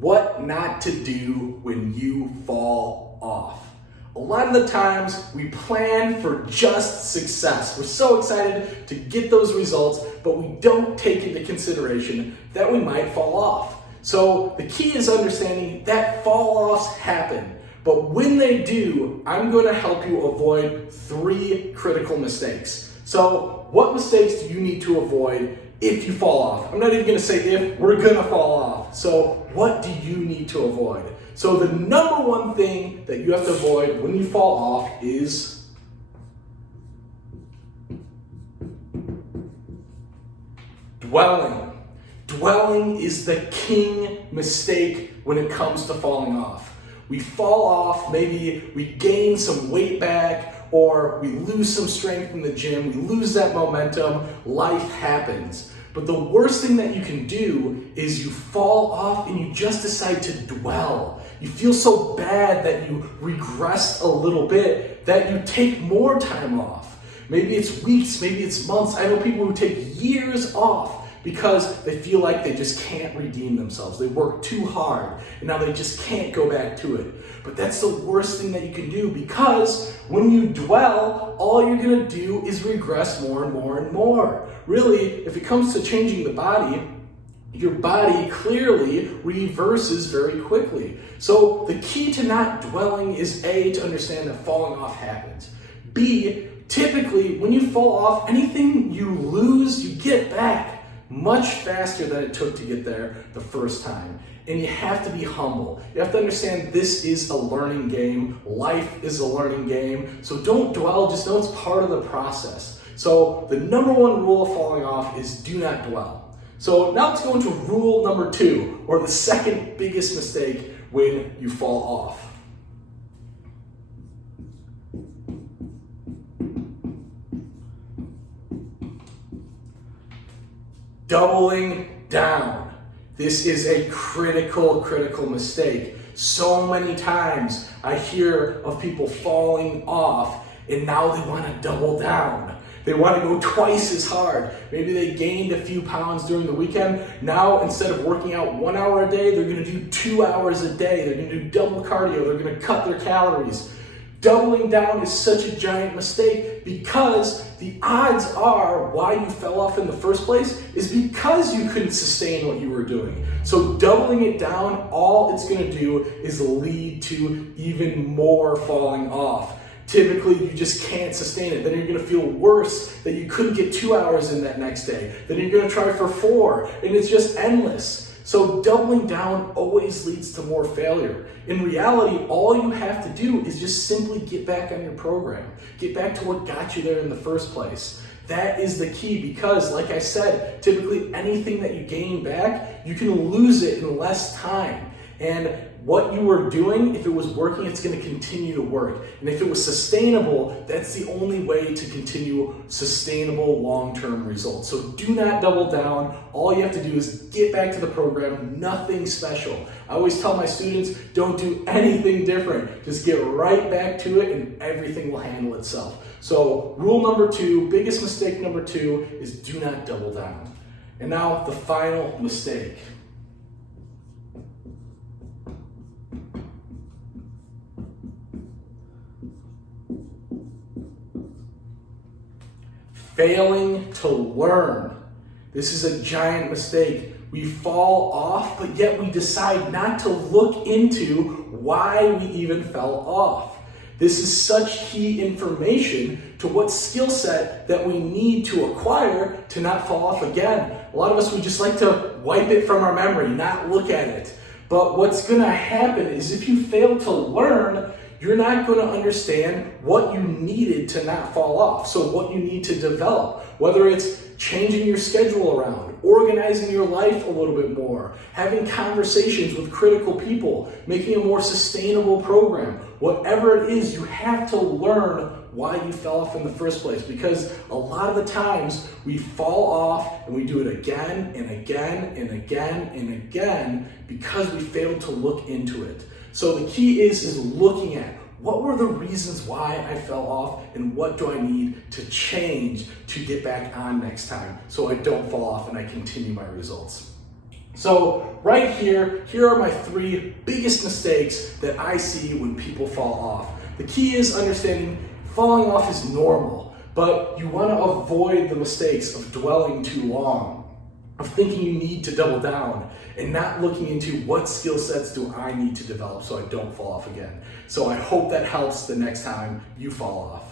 What not to do when you fall off. A lot of the times we plan for just success. We're so excited to get those results, but we don't take into consideration that we might fall off. So the key is understanding that fall-offs happen, but when they do, I'm going to help you avoid 3 critical mistakes. So what mistakes do you need to avoid if you fall off? I'm not even going to say if, we're going to fall off. So what do you need to avoid? So the number one thing that you have to avoid when you fall off is dwelling. Dwelling is the king mistake when it comes to falling off. We fall off, maybe we gain some weight back, or we lose some strength in the gym, we lose that momentum, life happens. But the worst thing that you can do is you fall off and you just decide to dwell. You feel so bad that you regressed a little bit that you take more time off. Maybe it's weeks, maybe it's months. I know people who take years off because they feel like they just can't redeem themselves. They work too hard and now they just can't go back to it. But that's the worst thing that you can do, because when you dwell, all you're gonna do is regress more and more and more. Really, if it comes to changing the body, your body clearly reverses very quickly. So the key to not dwelling is A, to understand that falling off happens. B, typically when you fall off, anything you lose, you get back much faster than it took to get there the first time. And you have to be humble. You have to understand this is a learning game. Life is a learning game. So don't dwell, just know it's part of the process. So the number one rule of falling off is do not dwell. So now let's go into rule number 2, or the second biggest mistake when you fall off. Doubling down. This is a critical mistake. So many times I hear of people falling off and now they want to double down. They want to go twice as hard. Maybe they gained a few pounds during the weekend. Now, instead of working out 1 hour a day, they're going to do 2 hours a day. They're going to do double cardio. They're going to cut their calories. Doubling down is such a giant mistake, because the odds are why you fell off in the first place is because you couldn't sustain what you were doing. So doubling it down, all it's going to do is lead to even more falling off. Typically, you just can't sustain it. Then you're going to feel worse that you couldn't get 2 hours in that next day. Then you're going to try for 4, and it's just endless. So doubling down always leads to more failure. In reality, all you have to do is just simply get back on your program. Get back to what got you there in the first place. That is the key, because like I said, typically anything that you gain back, you can lose it in less time. And what you were doing, if it was working, it's going to continue to work. And if it was sustainable, that's the only way to continue sustainable long-term results. So do not double down. All you have to do is get back to the program, nothing special. I always tell my students, don't do anything different. Just get right back to it and everything will handle itself. So rule number 2, biggest mistake number 2 is do not double down. And now the final mistake. Failing to learn. This is a giant mistake. We fall off, but yet we decide not to look into why we even fell off. This is such key information to what skill set that we need to acquire to not fall off again. A lot of us, we just like to wipe it from our memory, not look at it. But what's going to happen is if you fail to learn, you're not going to understand what you needed to not fall off. So what you need to develop, whether it's changing your schedule around, organizing your life a little bit more, having conversations with critical people, making a more sustainable program, whatever it is, you have to learn why you fell off in the first place, because a lot of the times we fall off and we do it again and again and again and again because we failed to look into it. So the key is looking at what were the reasons why I fell off and what do I need to change to get back on next time so I don't fall off and I continue my results. So right here are my 3 biggest mistakes that I see when people fall off. The key is understanding falling off is normal, but you want to avoid the mistakes of dwelling too long, of thinking you need to double down, and not looking into what skill sets do I need to develop so I don't fall off again. So I hope that helps the next time you fall off.